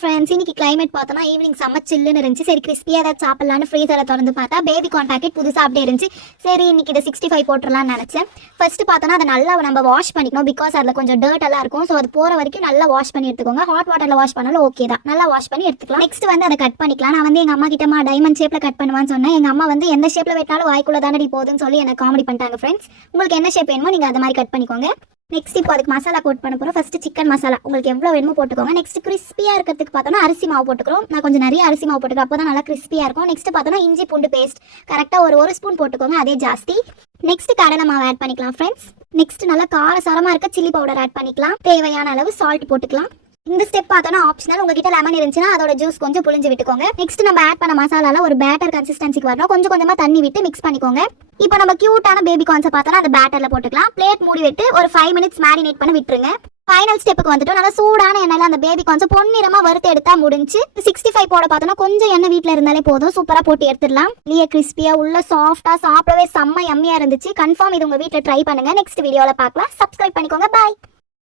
Friends, இன்னைக்கு climate பார்த்தோன்னா evening செம்ம சில்லுன்னு இருந்துச்சு. சரி கிறிஸ்பியாக ஏதாவது சாப்பிடலான்னு ஃப்ரீசரை திறந்து பார்த்தா பேபி கார்ன் பேக்கெட் புதுசாக அப்படியே இருந்துச்சு. சரி இன்னைக்கு இதை 65 போட்டுடலாம்னு நினச்சேன். ஃபர்ஸ்ட் பார்த்தோன்னா அதை நல்லா நம்ம வாஷ் பண்ணிக்கணும். பிகாஸ் அதில் கொஞ்சம் டர்ட் எல்லாம் இருக்கும். ஸோ அது போகிற வரைக்கும் நல்லா வாஷ் பண்ணி எடுத்துக்கோங்க. ஹாட் வாட்டரில் வாஷ் பண்ணாலும் ஓகே தான். நல்லா வாஷ் பண்ணி எடுத்துக்கலாம். நெக்ஸ்ட் வந்து அதை கட் பண்ணிக்கலாம். நான் வந்து எங்கள் அம்மா கிட்டமா டைமண்ட் ஷேப்பில் கட் பண்ணுவான்னு சொன்னேன். எங்கள் அம்மா வந்து எந்த ஷேப்பில் வெட்டினாலும் வாய்க்குள்ள தானடி போகுதுன்னு சொல்லி எனக்கு காமெடி பண்ணிட்டாங்க. ஃப்ரெண்ட்ஸ், உங்களுக்கு என்ன ஷேப் வேணுமோ நீங்கள் அதை மாதிரி கட் பண்ணிக்கோங்க. நெக்ஸ்ட் இப்போ அதுக்கு மசாலா கோட் பண்ண போகிறோம். ஃபர்ஸ்ட் சிக்கன் மசாலா உங்களுக்கு எவ்வளோ வேணுமோ போட்டுக்கோங்க. நெக்ஸ்ட் கிறிஸ்பியாக இருக்கிறதுக்கு பார்த்தோன்னா அரிசி மாவு போட்டுக்கிறோம். நான் கொஞ்சம் நிறைய அரிசி மாவு போட்டுக்கிறேன், அப்போ தான் நல்லா கிறிஸ்பியாக இருக்கும். நெக்ஸ்ட் பார்த்தோன்னா இஞ்சி பூண்டு பேஸ்ட் கரெக்டாக ஒரு ஸ்பூன் போட்டுக்கோங்க, அதே ஜாஸ்தி. நெக்ஸ்ட் கடலை மாவு ஆட் பண்ணிக்கலாம் ஃப்ரெண்ட்ஸ். நெக்ஸ்ட் நல்லா காரசாரமாக இருக்க சில்லி பவுடர் ஆட் பண்ணிக்கலாம். தேவையான அளவு சால்ட் போட்டுக்கலாம். இந்த ஸ்டெப் பார்த்தோன்னா ஆப்ஷனல். உங்ககிட்ட லெமன் இருந்துச்சுன்னா அதோட ஜூஸ் கொஞ்சம் புளிஞ்சு விட்டுக்கோங்க. நெக்ஸ்ட் நம்ம ஆட் பண்ண மசாலால ஒரு பேட்டர் கன்சிஸ்டன்சிக்கு வரணும். கொஞ்சம் கொஞ்சமாக தண்ணி விட்டு மிக்ஸ் பண்ணிக்கோங்க. இப்போ நம்ம கியூட்டான பேபி கார்ன்ஸை பார்த்தோன்னா அந்த பேட்டர்ல போட்டுக்கலாம். பிளேட் மூடி விட்டு ஒரு 5 மினிட்ஸ் மேரினேட் பண்ணி விட்டுருங்க. ஃபைனல் ஸ்டெப்புக்கு வந்துட்டு நல்லா சூடான எண்ணெயில அந்த பேபி கார்ன்ஸை பொன்னிறமா வறுத்து எடுத்தா முடிஞ்சு. 65 போட பார்த்தோன்னா கொஞ்சம் எண்ணெய் வீட்டில் இருந்தாலே போதும், சூப்பராக போட்டு எடுத்துடலாம். இல்லையே கிறிஸ்பியா உள்ள சாஃப்டா சாப்பிடவே செம்ம யம்மியா இருந்துச்சு. கன்ஃபார்ம் இது உங்க வீட்டில் ட்ரை பண்ணுங்க. நெக்ஸ்ட் வீடியோவில் பார்க்கலாம். சப்ஸ்கிரைப் பண்ணிக்கோங்க. பாய்.